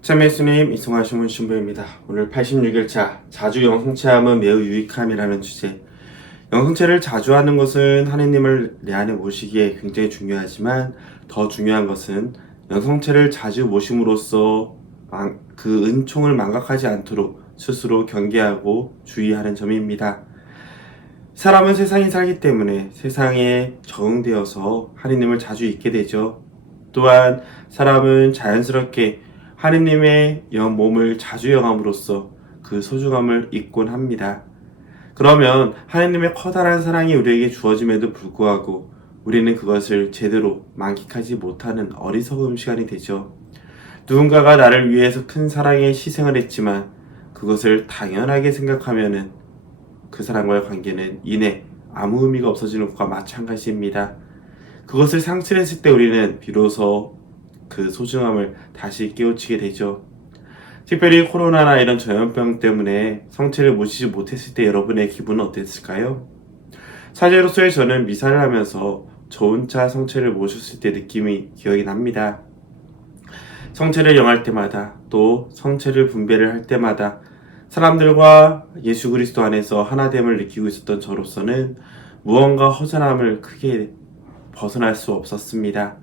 참 예수님, 이승화 신문 신부입니다. 오늘 86일차 자주 영성체함은 매우 유익함이라는 주제. 영성체를 자주 하는 것은 하느님을 내 안에 모시기에 굉장히 중요하지만 더 중요한 것은 영성체를 자주 모심으로써 그 은총을 망각하지 않도록 스스로 경계하고 주의하는 점입니다. 사람은 세상에 살기 때문에 세상에 적응되어서 하느님을 자주 잊게 되죠. 또한 사람은 자연스럽게 하느님의 몸을 자주 영함으로써 그 소중함을 잊곤 합니다. 그러면 하느님의 커다란 사랑이 우리에게 주어짐에도 불구하고 우리는 그것을 제대로 만끽하지 못하는 어리석은 시간이 되죠. 누군가가 나를 위해서 큰 사랑에 희생을 했지만 그것을 당연하게 생각하면은 그 사람과의 관계는 이내 아무 의미가 없어지는 것과 마찬가지입니다. 그것을 상실했을 때 우리는 비로소 그 소중함을 다시 깨우치게 되죠. 특별히 코로나나 이런 전염병 때문에 성체를 모시지 못했을 때 여러분의 기분은 어땠을까요? 사제로서의 저는 미사를 하면서 저 혼자 성체를 모셨을 때 느낌이 기억이 납니다. 성체를 영할 때마다 또 성체를 분배를 할 때마다 사람들과 예수 그리스도 안에서 하나됨을 느끼고 있었던 저로서는 무언가 허전함을 크게 벗어날 수 없었습니다.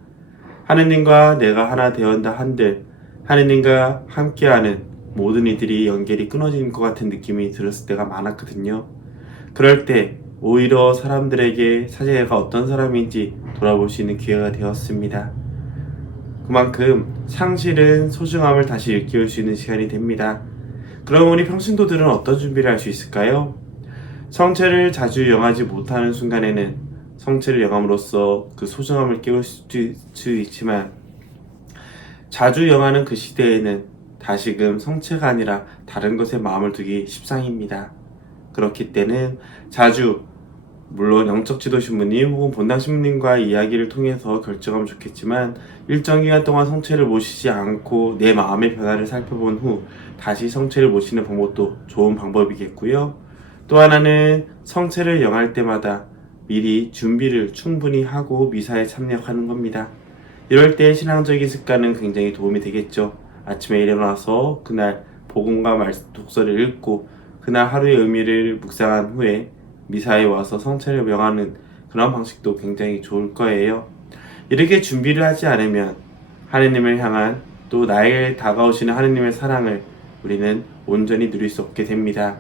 하느님과 내가 하나 되었다 한들 하느님과 함께하는 모든 이들이 연결이 끊어진 것 같은 느낌이 들었을 때가 많았거든요. 그럴 때 오히려 사람들에게 사제가 어떤 사람인지 돌아볼 수 있는 기회가 되었습니다. 그만큼 상실은 소중함을 다시 일깨울 수 있는 시간이 됩니다. 그럼 우리 평신도들은 어떤 준비를 할 수 있을까요? 성체를 자주 영하지 못하는 순간에는 성체를 영함으로써 그 소중함을 깨울 수 있지만 자주 영하는 그 시대에는 다시금 성체가 아니라 다른 것에 마음을 두기 십상입니다. 그렇기 때는 자주 물론 영적 지도 신부님 혹은 본당 신부님과의 이야기를 통해서 결정하면 좋겠지만 일정 기간 동안 성체를 모시지 않고 내 마음의 변화를 살펴본 후 다시 성체를 모시는 방법도 좋은 방법이겠고요. 또 하나는 성체를 영할 때마다 미리 준비를 충분히 하고 미사에 참여하는 겁니다. 이럴 때 신앙적인 습관은 굉장히 도움이 되겠죠. 아침에 일어나서 그날 복음과 독서를 읽고 그날 하루의 의미를 묵상한 후에 미사에 와서 성체를 명하는 그런 방식도 굉장히 좋을 거예요. 이렇게 준비를 하지 않으면 하느님을 향한 또 나에게 다가오시는 하느님의 사랑을 우리는 온전히 누릴 수 없게 됩니다.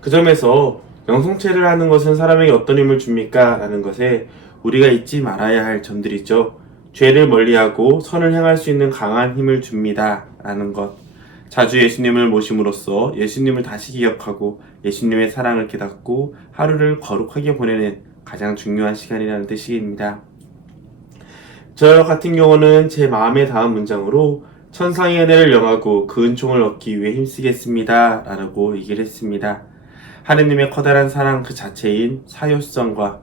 그 점에서 영성체를 하는 것은 사람에게 어떤 힘을 줍니까? 라는 것에 우리가 잊지 말아야 할 점들이죠. 죄를 멀리하고 선을 향할 수 있는 강한 힘을 줍니다. 라는 것. 자주 예수님을 모심으로써 예수님을 다시 기억하고 예수님의 사랑을 깨닫고 하루를 거룩하게 보내는 가장 중요한 시간이라는 뜻입니다. 저 같은 경우는 제 마음에 닿은 문장으로 천상의 은혜를 영하고 그 은총을 얻기 위해 힘쓰겠습니다. 라고 얘기를 했습니다. 하느님의 커다란 사랑 그 자체인 사효성과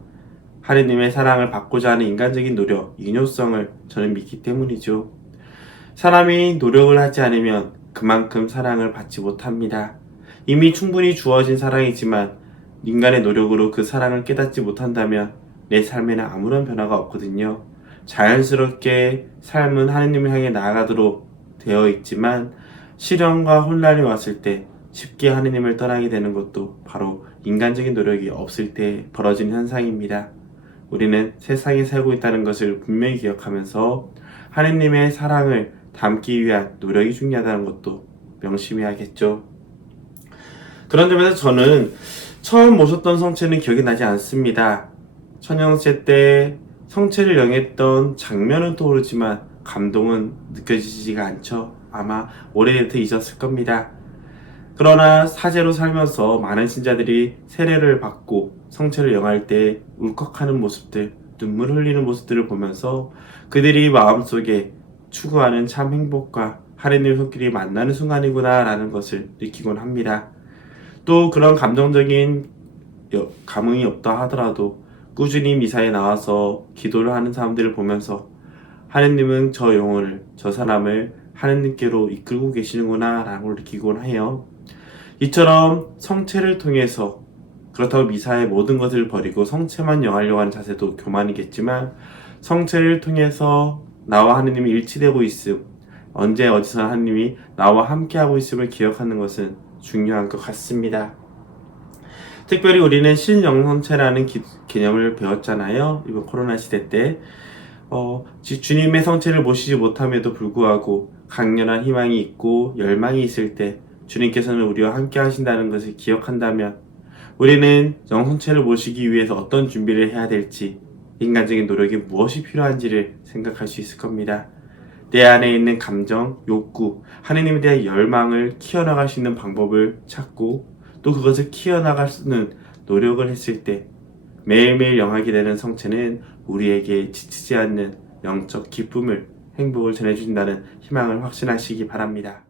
하느님의 사랑을 받고자 하는 인간적인 노력, 인효성을 저는 믿기 때문이죠. 사람이 노력을 하지 않으면 그만큼 사랑을 받지 못합니다. 이미 충분히 주어진 사랑이지만 인간의 노력으로 그 사랑을 깨닫지 못한다면 내 삶에는 아무런 변화가 없거든요. 자연스럽게 삶은 하느님을 향해 나아가도록 되어 있지만 시련과 혼란이 왔을 때 쉽게 하느님을 떠나게 되는 것도 바로 인간적인 노력이 없을 때 벌어지는 현상입니다. 우리는 세상에 살고 있다는 것을 분명히 기억하면서 하느님의 사랑을 담기 위한 노력이 중요하다는 것도 명심해야겠죠. 그런 점에서 저는 처음 모셨던 성체는 기억이 나지 않습니다. 천영세 때 성체를 영했던 장면은 떠오르지만 감동은 느껴지지가 않죠. 아마 오래돼서 잊었을 겁니다. 그러나 사제로 살면서 많은 신자들이 세례를 받고 성체를 영할 때 울컥하는 모습들, 눈물 흘리는 모습들을 보면서 그들이 마음속에 추구하는 참 행복과 하느님의 손길이 만나는 순간이구나 라는 것을 느끼곤 합니다. 또 그런 감정적인 감흥이 없다 하더라도 꾸준히 미사에 나와서 기도를 하는 사람들을 보면서 하느님은 저 영혼을, 저 사람을 하느님께로 이끌고 계시는구나 라는 걸 느끼곤 해요. 이처럼 성체를 통해서 그렇다고 미사의 모든 것을 버리고 성체만 영하려고 하는 자세도 교만이겠지만 성체를 통해서 나와 하느님이 일치되고 있음, 언제 어디서 하나님이 나와 함께하고 있음을 기억하는 것은 중요한 것 같습니다. 특별히 우리는 신영성체라는 개념을 배웠잖아요. 이번 코로나 시대 때 주님의 성체를 모시지 못함에도 불구하고 강렬한 희망이 있고 열망이 있을 때 주님께서는 우리와 함께 하신다는 것을 기억한다면 우리는 영성체를 모시기 위해서 어떤 준비를 해야 될지, 인간적인 노력이 무엇이 필요한지를 생각할 수 있을 겁니다. 내 안에 있는 감정, 욕구, 하느님에 대한 열망을 키워나갈 수 있는 방법을 찾고 또 그것을 키워나가는 노력을 했을 때 매일매일 영하게 되는 성체는 우리에게 지치지 않는 영적 기쁨을, 행복을 전해준다는 희망을 확신하시기 바랍니다.